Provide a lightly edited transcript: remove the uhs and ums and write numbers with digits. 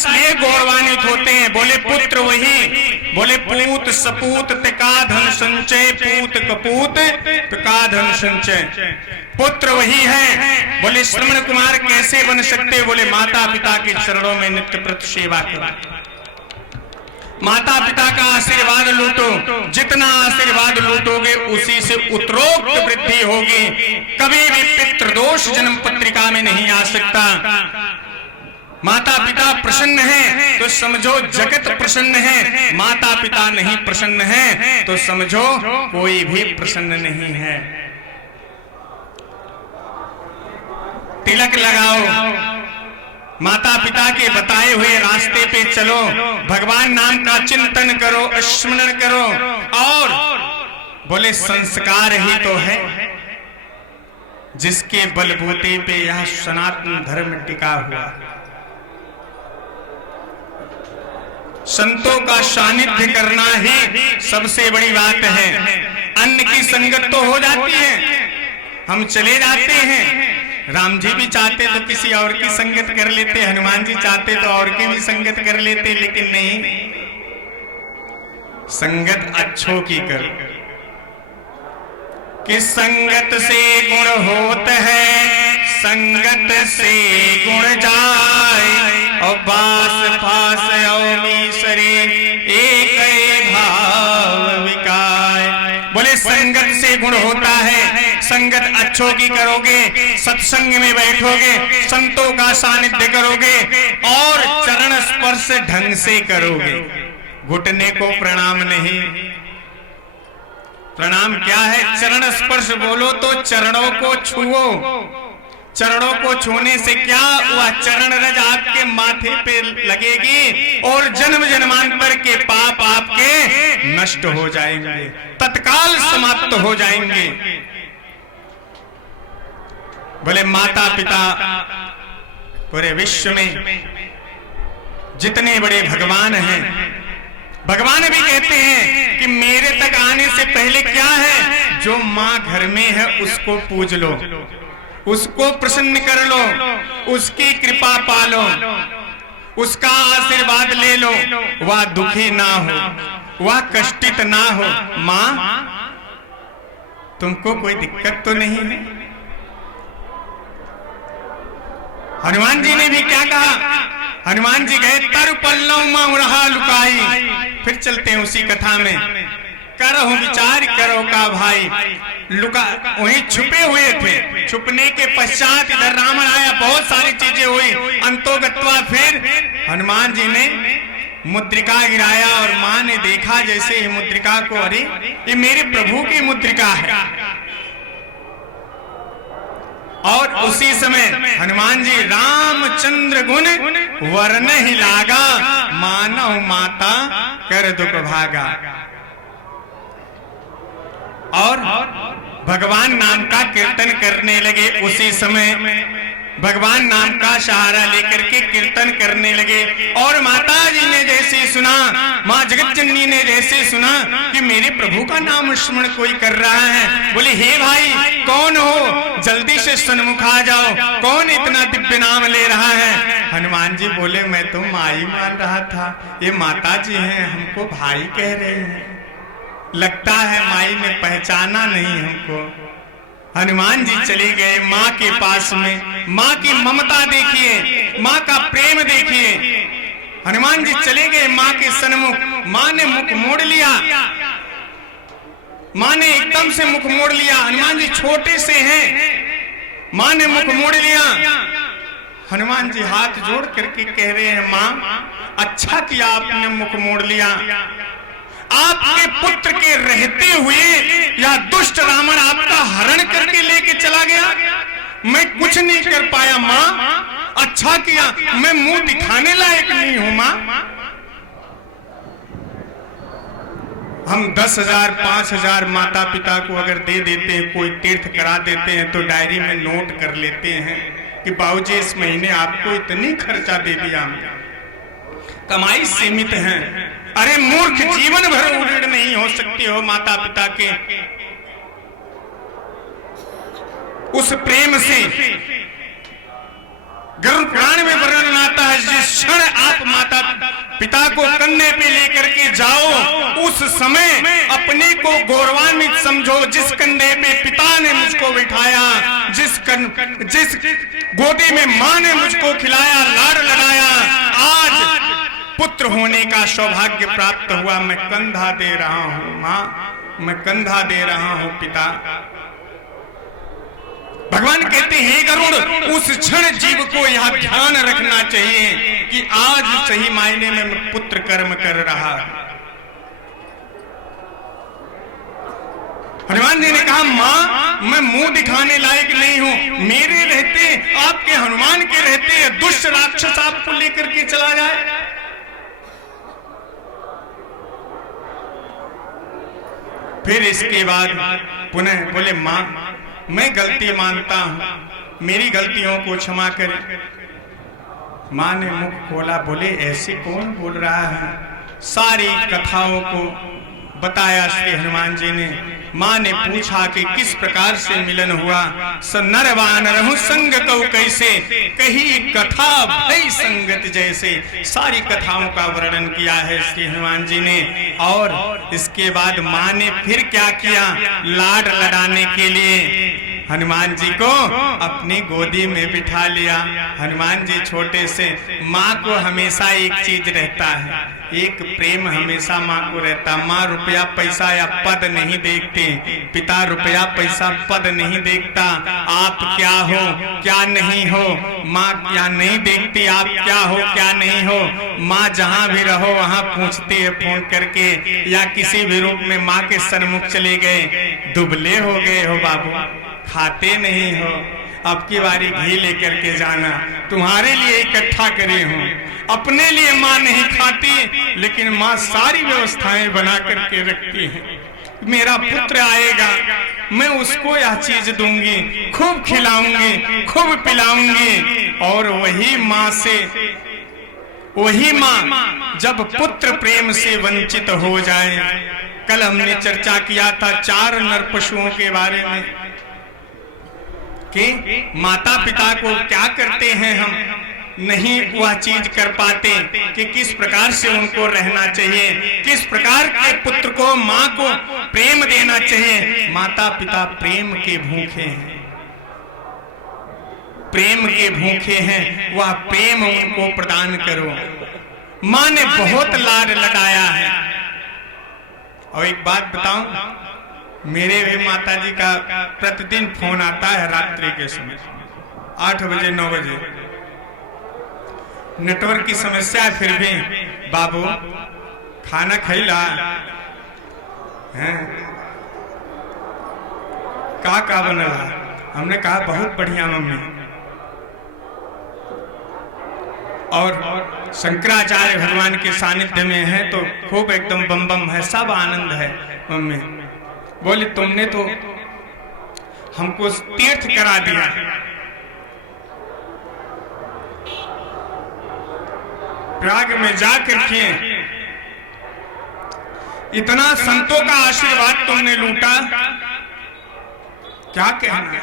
इसलिए गौरवान्वित होते हैं। बोले पुत्र वही, बोले पूत सपूत पिका धन संचय, पूत कपूत पिका धन संचय, पुत्र वही है। बोले श्रवण कुमार कैसे बन सकते? बोले माता पिता के चरणों में नित्य प्रति सेवा करो, माता पिता का आशीर्वाद लूटो, जितना आशीर्वाद लूटोगे उसी से उत्तरोक्त वृद्धि होगी। कभी भी पितृदोष जन्म पत्रिका में नहीं आ सकता। माता पिता प्रसन्न है तो समझो जगत प्रसन्न है, माता पिता नहीं प्रसन्न है तो समझो कोई भी प्रसन्न नहीं है। तिलक लगाओ, माता पिता के बताए हुए रास्ते पे चलो, भगवान नाम का चिंतन करो, स्मरण करो, और बोले संस्कार ही तो है जिसके बलबूते पे यह सनातन धर्म टिका हुआ। संतों का सानिध्य करना ही सबसे बड़ी बात है। अन्न की संगत तो हो जाती है, हम चले जाते हैं। राम जी भी चाहते तो किसी और की संगत कर लेते, हनुमान जी चाहते तो और की भी संगत कर लेते, लेकिन नहीं, संगत अच्छों की कर। कि संगत से गुण होत है, संगत से गुण जाए, और बास फास अवमीसरे एक भाव विकाय। बोले संगत से गुण होता है, संगत अच्छों की करोगे, सत्संग में बैठोगे, संतों का सानिध्य करोगे, और चरण स्पर्श ढंग से करोगे। घुटने को प्रणाम नहीं, प्रणाम क्या है? चरण स्पर्श बोलो तो चरणों को छुओ, चरणों को छूने से क्या वह चरण रज आपके माथे पे लगेगी और जन्म जन्मांतर के पाप आपके नष्ट हो जाएंगे, तत्काल समाप्त हो जाएंगे। बोले माता पिता पूरे विश्व में जितने बड़े भगवान हैं, भगवान भी कहते हैं कि मेरे तक आने से पहले क्या है, जो माँ घर में है उसको पूज लो, उसको प्रसन्न कर लो, उसकी कृपा पालो, उसका आशीर्वाद ले लो, वह दुखी ना हो, वह कष्टित ना हो। माँ तुमको कोई दिक्कत तो नहीं है? हनुमान जी ने भी क्या कहा? हनुमान जी गए तर पल्लव में रहा लुकाई। फिर चलते हैं उसी कथा में। करो विचार करो का भाई, लुका वहीं छुपे हुए थे, छुपने के पश्चात इधर रावण आया, बहुत सारी चीजें हुई, अंतोगत्वा फिर हनुमान जी ने मुद्रिका गिराया और माँ ने देखा जैसे ही मुद्रिका को, अरे ये मेरे प्रभु की मुद्रिका है। और उसी समय हनुमान जी रामचंद्र गुण वर्ण ही लागा, मानव माता कर दुख भागा। और भगवान नाम का कीर्तन करने लगे। उसी समय भगवान नाम का सहारा लेकर के कीर्तन करने लगे। और माता जी ने जैसे सुना, माँ जगत जननी ने जैसे सुना कि मेरे प्रभु का नाम स्मरण कोई कर रहा है, बोले हे भाई कौन हो, जल्दी से सन्मुख आ जाओ, कौन इतना दिव्य नाम ले रहा है? हनुमान जी बोले मैं तो माई मान रहा था, ये माता जी हैं, हमको भाई कह रहे हैं, लगता है माई ने पहचाना नहीं हमको। हनुमान जी चले गए माँ के पास में। माँ की ममता देखिए, माँ का प्रेम देखिए। हनुमान जी चले गए माँ के सन्मुख। माँ ने मुख मोड़ लिया, माँ ने एकदम से मुख मोड़ लिया। हनुमान जी छोटे से हैं, माँ ने मुख मोड़ लिया। हनुमान जी हाथ जोड़ करके कह रहे हैं माँ अच्छा किया आपने मुख मोड़ लिया, आपके पुत्र के रहते हुए या दुष्ट रावण आपका हरण करके लेके चला गया, मैं कुछ नहीं कर पाया माँ, अच्छा किया, मैं मुंह दिखाने लायक नहीं हूं माँ। हम 10,000 5,000 माता पिता को अगर दे देते हैं, कोई तीर्थ करा देते हैं तो डायरी में नोट कर लेते हैं कि बाबूजी इस महीने आपको इतनी खर्चा दे दिया, कमाई सीमित है। अरे मूर्ख, जीवन भर ऋण नहीं हो सकती हो माता पिता के उस प्रेम से। गरुड़ पुराण में वर्णन आता है जिस क्षण आप पिता को कंधे पे लेकर के जाओ, उस समय अपने को गौरवान्वित समझो। जिस कंधे पे पिता ने मुझको बिठाया, जिस गोदी में माँ ने मुझको खिलाया, लाड लगाया, आज पुत्र होने का सौभाग्य प्राप्त हुआ। मैं कंधा दे रहा हूं माँ, मैं कंधा दे रहा हूं पिता। भगवान कहते हैं गरुड़, उस क्षण जीव को यह ध्यान रखना चाहिए कि आज सही मायने में मैं पुत्र कर्म कर रहा। हनुमान जी ने कहा मां, मैं मुंह दिखाने लायक नहीं हूं, मेरे रहते, आपके हनुमान के रहते दुष्ट राक्षस आपको लेकर के चला जाए। फिर इसके बाद पुनः बोले मां, मैं गलती मानता हूं, मेरी गलतियों को क्षमा करें। मां ने मुख खोला, बोले ऐसे कौन बोल रहा है। सारी कथाओं को बताया श्री हनुमान जी ने। मां ने पूछा कि किस प्रकार से मिलन हुआ। स नर वानर संग कऊ कैसे, कही कथा भई संगत जैसे। सारी कथाओं का वर्णन किया है श्री हनुमान जी ने। और इसके बाद मां ने फिर क्या किया, लाड लड़ाने के लिए हनुमान जी को अपनी गोदी में बिठा लिया। हनुमान जी छोटे से, माँ को हमेशा एक चीज रहता है, एक प्रेम हमेशा माँ को रहता। माँ रुपया पैसा या पद नहीं देखते, पिता रुपया पैसा पद नहीं देखता। आप क्या हो क्या नहीं हो, माँ क्या नहीं देखती, आप क्या हो क्या नहीं हो। माँ जहाँ भी रहो वहाँ पूछती है फोन करके, या किसी भी रूप में माँ के सन्मुख चले गए, दुबले हो गए हो बाबू, खाते नहीं हो, अब की बारी घी लेकर के जाना, तुम्हारे लिए इकट्ठा करे हूं। अपने लिए माँ नहीं खाती, लेकिन माँ सारी व्यवस्थाएं बना करके रखती है। मेरा पुत्र आएगा, मैं उसको यह चीज दूंगी, खूब खिलाऊंगी, खूब पिलाऊंगी। और वही माँ जब पुत्र प्रेम से वंचित हो जाए। कल हमने चर्चा किया था 4 नर पशुओं के बारे में कि माता पिता को क्या करते हैं हम, नहीं वह चीज कर पाते कि किस प्रकार से उनको रहना चाहिए, किस प्रकार के पुत्र को, माँ को प्रेम देना चाहिए। माता पिता प्रेम के भूखे हैं, प्रेम के भूखे हैं, वह प्रेम उनको प्रदान करो। माँ ने बहुत लाड लगाया है। और एक बात बताऊं, मेरे भी माता जी का प्रतिदिन फोन आता है रात्रि के समय 8 बजे 9 बजे। नेटवर्क की समस्या है, फिर भी बाबू खाना खैला है, का बनला। हमने कहा बहुत बढ़िया मम्मी। और शंकराचार्य भगवान के सानिध्य में है तो खूब एकदम बम बम है, सब आनंद है। मम्मी बोले तुमने तो हमको तीर्थ करा दिया, प्रयाग में जाकर के इतना संतों का आशीर्वाद तुमने लूटा, क्या कहना है।